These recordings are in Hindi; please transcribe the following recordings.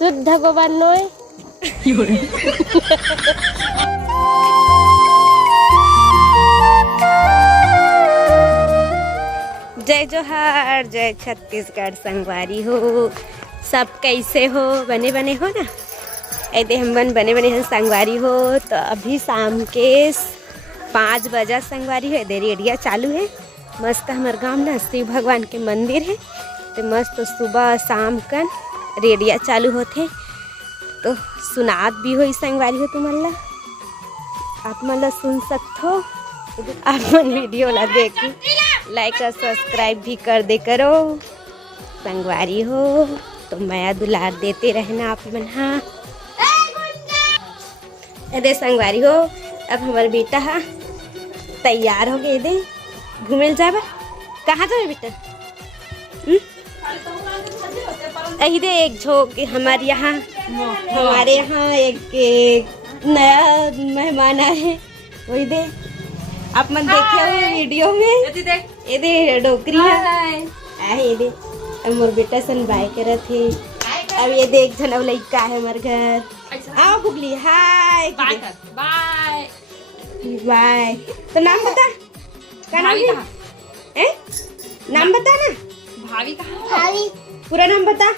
शुद्ध गोबर नोय जय जोहार, जय छत्तीसगढ़। संगवारी हो सब, कैसे हो? बने बने हो ना? ऐसे हम बने बने हैं संगवारी हो। तो अभी शाम के 5 बजा संगवारी है, रेडिया चालू है। मस्त हमारे गाँव ना शिव भगवान के मंदिर है, तो मस्त सुबह शाम का रेडिया चालू होते। तो सुनात भी हो संगवारी हो, तुम ला आप मन ला सुन सकते हो। आप मन वीडियो ला देख लाइक और सब्सक्राइब भी कर दे करो। संगवारी हो तो माया दुलार देते रहना आप मन। हाँ दे संगवारी हो, अब हमारे बेटा हाँ तैयार हो गए दे घूमे जाए। कहाँ जाए बेटा? यही दे एक झोंक हमारे यहाँ एक नया मेहमान आए, वही दे आप मन देखे हो वीडियो में। ये दे डोकरी है, ये दे अब मोर बेटा सन बाय करत है। अब ये देख जन अब लइका है हमारे घर। आओ googly, hi bye bye bye. तो नाम बता, क्या नाम है? नाम बता ना। भाभी कहाँ? भाभी पूरा नाम बता।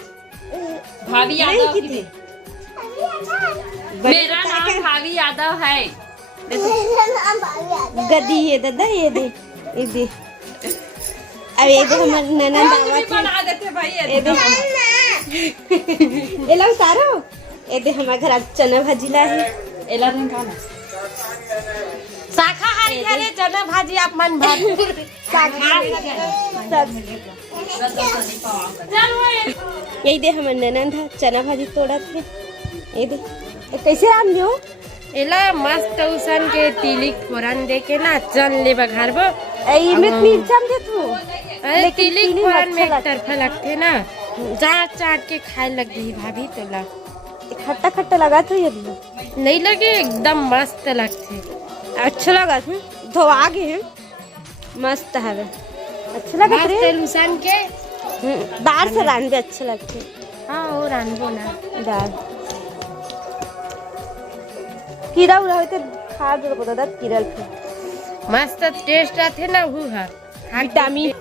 भाभी यादव की। मेरा नाम भाभी यादव है। गदी ये दादा, ये दे अब ये दे हमारे ननद दावत बना देते भाई। ये दे ये ला उतारो। ये दे हमारे घर आज चना भाजी ला है। एला रंग का शाकाहारी है, चना भाजी आप मन भर यही दे हमारे ननद है चना भाजी तोड़त है। ये दे कैसे राम जो एला मस्त उसन के तिलिक फोरन दे के ना चल ले बघारबो। ए में मिर्चा दे तू। अरे तिलिक फोरन में एक तरफा लगते ना, चाट चाट के खाए लगी भाभी। तो ला खट्टा खट्टा लगा था ये नहीं लगे, एकदम मस्त लगते। अच्छा लगा था, धोआ गए हैं मस्त है, अच्छा लगा रे। लुसन के दाल से रान भी अच्छे लगते। हाँ और रानबो ना दाल कीड़ा उड़ा होते खा दो को दादा कीड़ल फिर मस्त टेस्ट आते ना। वो है विटामिन।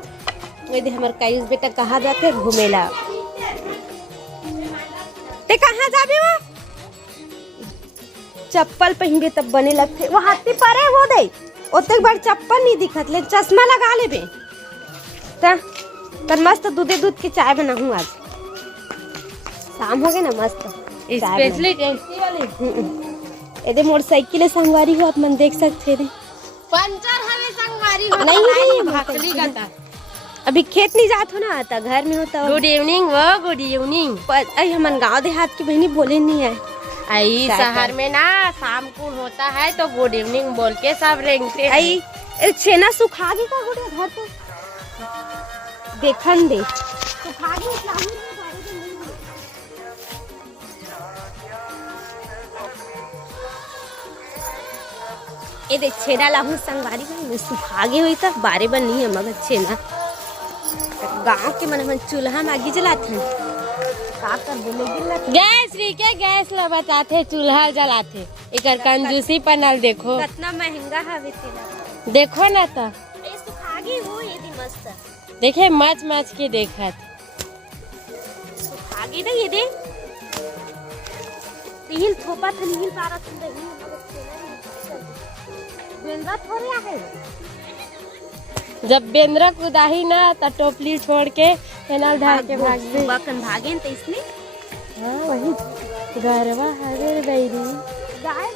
वे दे हमार कायूस बेटा कहाँ जाते घूमेला। ते कहाँ जाबे वो? चप्पल पहनबे तब बने लगते। वो हाथी पारे हो दे ओते बार चप्पल नहीं दिखत, ले चश्मा लगा लेबे त मस्त दूध के चाय बनाऊं। आज शाम हो गए ना, मस्त स्पेशली टेस्टी वाले। ये मोटरसाइकिल संगवारी हो, आप मन देख सकते थे। पंचर हमें संगवारी हो नहीं भाकली का था। अभी खेत नहीं जात हो ना, आता घर में होता। गुड इवनिंग वो गुड इवनिंग। अरे हमारे गांव देहात की बहनी बोले नहीं है। आई शहर में ना शाम को होता है तो गुड इवनिंग बोल के सब रेंगते हैं। आई छेना सुखा दी का गुड़िया घर तो देखन दे सुखा दी। ये देख छेना लाहू संगवारी में सुखा गई हुई था, बारे बन नहीं है मगर छेना गांव के मन चूल्हा में आगे जलाते हैं। का कर बोले गैस री के गैस ला बताते, चूल्हा जलाते। इकर कंजूसी पनल देखो कितना महंगा है छेना। देखो ना तो ये सुखा गई हो, ये दी मस्त देखे मच के देखत सुखा गई ना। ये दे तिल थोपा था, नील पारा था बेंद्रा थोड़े है। जब बेंद्रा कुदाही ना तो टोपली छोड़ के केनाल ढाल के भाग दे। बकन भागे तो इसने। हाँ वही गरवा हरे बैरी गाय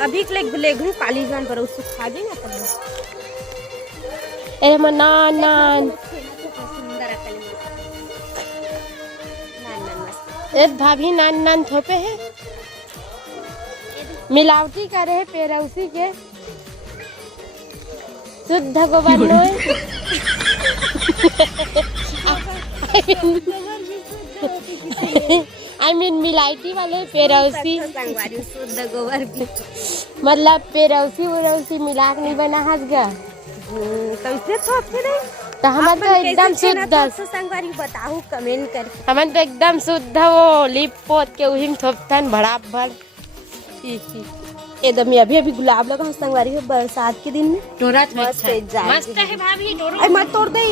अभी लेगू काली जान पर उसको खा दे ना तब। ए नान नान ए भाभी नान नान थोपे है, मिलावटी करे है पेरौसी के। शुद्ध गोबर नोय आई मीन मिलावटी वाले पेरौसी। शुद्ध गोबर भी मतलब पेरौसी उरौसी मिला के नहीं बना हस गा। कैसे थोपते रे? तो हमन तो एकदम शुद्ध संगवारी बताओ कमेंट करके। हमन तो एकदम शुद्ध वो लिप पोत के उहिम थोपथन बड़ा भर एकदम मैं अभी गुलाब लगा संगवारी है बरसात के दिन में टोरा मस्त मस्त है भाभी टोरा अरे मत तोड़ दे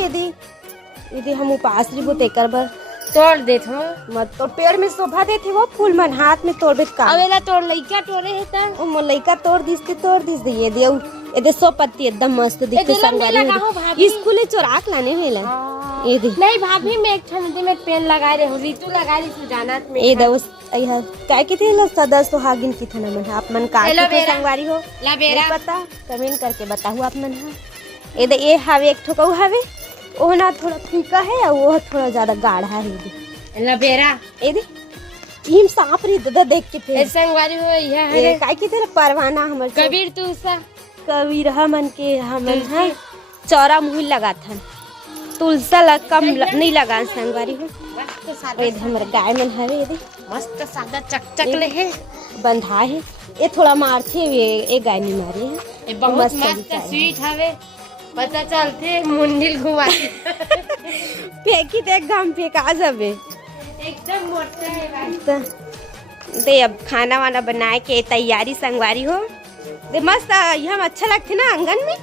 यदि हम उपास रिबो तेकर बर तोड़ देत हो मत तोड़ पेड़ में शोभा देते वो फूल मन हाथ में तोड़बे का अवेला तोड़ लइका तोड़े है ता ओ मोलइका तोड़ दिस ये देऊ ये दे 100 पत्ती एकदम मस्त दिखते संगवारी स्कूल चोरा के लाने हेला ये दे नहीं भाभी मैं एक ठन में पेन लगाए रे ऋतु लगा रही तू जानत में ये दो अइहा काय के थे सदा सुहागिन की थना मन आप मन का के संगवारी हो लबेरा पता कमेंट करके बताओ आप मन हां ये दे ये हावे एक ठोकऊ हावे वो ना थोड़ा फीका है और वो थोड़ा ज्यादा गाढ़ा है ये लबेरा ये दे इम सांप री ददा देख के फिर संगवारी हो यह है काय के तेरा परवाना हमर कबीर तू सा कबीर हमन के हमन है चौरा मुहिल लगा था तुलसा लग कम नहीं लगा संगवारी हो मस्त सादा हमर गाय मन हवे ये मस्त सादा चकचक ले है बंधा है ये थोड़ा मारथे ये गाय नहीं मारे है ये बहुत मस्त स्वीट हवे पता चलते मुंडिल घुमा फेंकी देख घम फेंका जाबे एकदम मोटा है भाई दे अब खाना वाना बनाए के तैयारी संगवारी हो दे मस्त हम अच्छा लगते ना आंगन में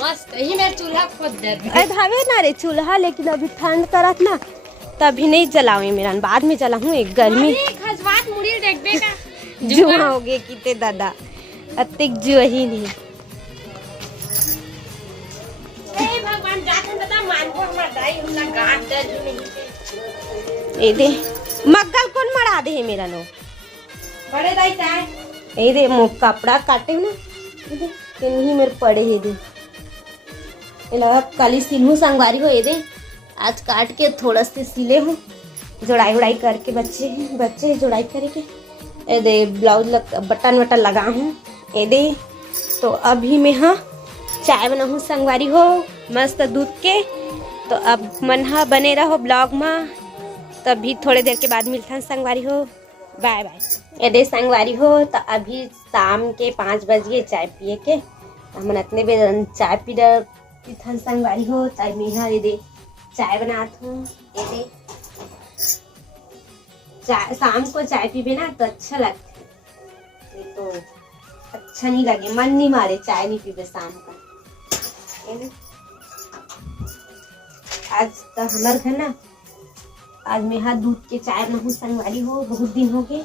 मस्त ही मैं चूल्हा खोद दे अरे भावे ना रे चूल्हा लेकिन अभी ठंड करत ना तभी नहीं जलाऊं मेरा बाद में जलाऊं एक गर्मी खजवात मुड़ी देखबे का जुआ हो गए किते दादा अतिक जुआ ही नहीं ए भगवान जाथन बता मान को हमर दाई हमला गांठ दर्द नहीं ए दे मग्गल कौन मरा दे है मेरा नो बड़े दाई काय ए दे मो कपड़ा काटे ना ए दे नहीं मेरे पड़े है दे एला काली सिलहू संगवारी हो ए दे आज काट के थोड़ा से सिले हूँ जोड़ाई उड़ाई करके बच्चे जोड़ाई करेंगे ए दे ब्लाउज बटन वटन लगा हूँ ए दे तो अभी मैं हाँ चाय बनाऊँ संगवारी हो मस्त दूध के तो अब मनहा बने रहो ब्लॉग में तभी थोड़े देर के बाद मिलता है संगवारी हो बाय बाय यदि संगवारी हो तो अभी शाम के 5 बज गए चाय पिए के हम इतने बेर चाय पी संगवारी हो चाय में हाँ दे चाय बनाता हूँ ये चाय शाम को चाय पीबे ना तो अच्छा लगता है तो अच्छा नहीं लगे मन नहीं मारे चाय नहीं पीबे शाम का आज तो हमारे घर ना आज मैं हाथ दूध के चाय बनाऊँ संगवारी हो बहुत दिन हो गए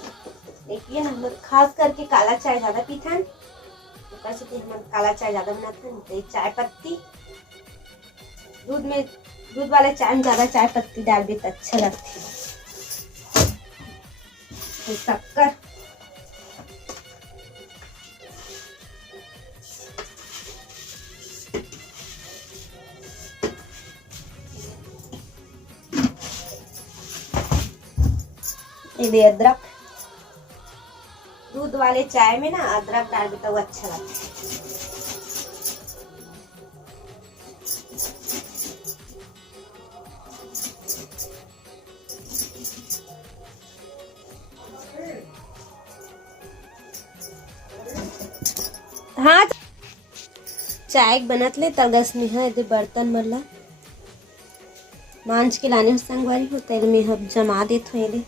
देखिए ना हम खास करके काला चाय ज़्यादा पीता है तो कर सकते हम काला चाय ज़्यादा बनाते हैं तो चाय पत्ती दूध वाले चाय में ज़्यादा चाय पत्ती डाल भी तो अच्छा लगती है तो शक्कर ये अदरक दूध वाले चाय में ना अदरक डाल भी तो अच्छा लगता है हाँ चाय बनत ले तगस में है दे बर्तन मरला मांझ के लाने संगवारी हो तेल में हम जमा देत हो ये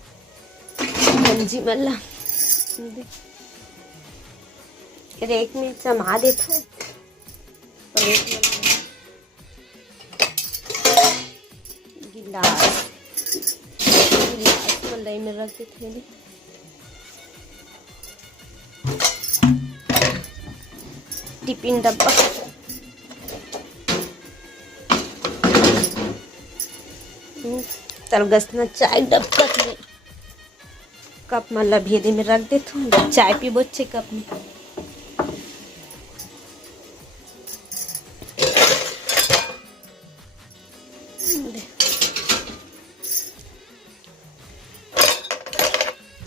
गंजी मल्ला रेक में जमा देत हो गिलास मलाई में रख देते हैं टिफिन डब्बा तलगसना चाय डब्बा में कप मतलब भेदे में रख देता हूँ चाय पी बच्चे कप में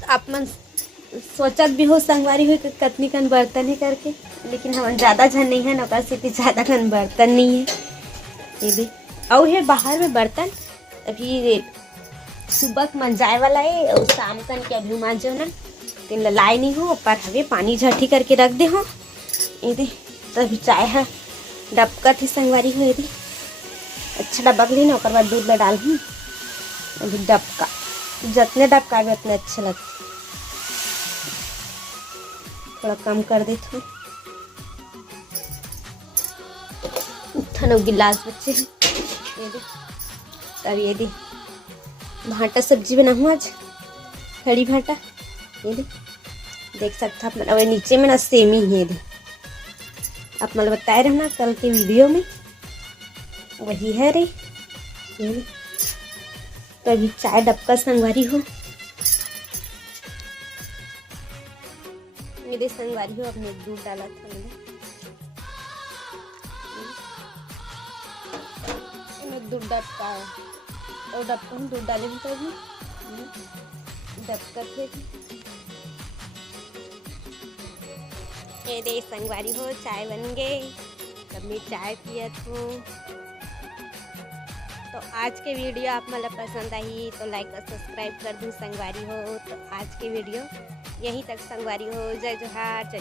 आप मन सोचत भी हो संगवारी हो कतनी कन बर्तन है करके लेकिन हम ज़्यादा झन नहीं है ना से ज़्यादा कन बर्तन नहीं है ये भी और है बाहर में बर्तन अभी सुबह मन जाए वाला है और शाम कन के अभी मान जो ना तीन ललाई नहीं हो पर हवे पानी झटी करके रख दे हो ये दे तभी चाय है डबका थी संगवारी हो ये अच्छा डब्बा ली ना, बाद दूध में डाल अभी डबका, जितने डबका भी उतने अच्छे लगते। थोड़ा कम कर दे थोड़ा, थनो गिलास बच्चे हैं ये दे। तब ये दे भाटा सब्जी बनाऊँ आज, खड़ी भाटा ये दे। देख सकते आप मतलब नीचे में ना सेमी है दे, आप मतलब बताए रहना कल के वीडियो में वही है रे ये। तो अभी चाय डबका संगवारी हो, मेरे संगवारी हो। अपने दूध डाला था मैंने, दूध डबका और डबका हम दूध डाले भी तो अभी डबका थे। ये दे संगवारी हो, चाय बन गए। तब मैं चाय पियत हूँ। तो आज के वीडियो आप मतलब पसंद आई तो लाइक और सब्सक्राइब कर दूँ संगवारी हो। तो आज के वीडियो यहीं तक संगवारी हो। जय जोहार, जय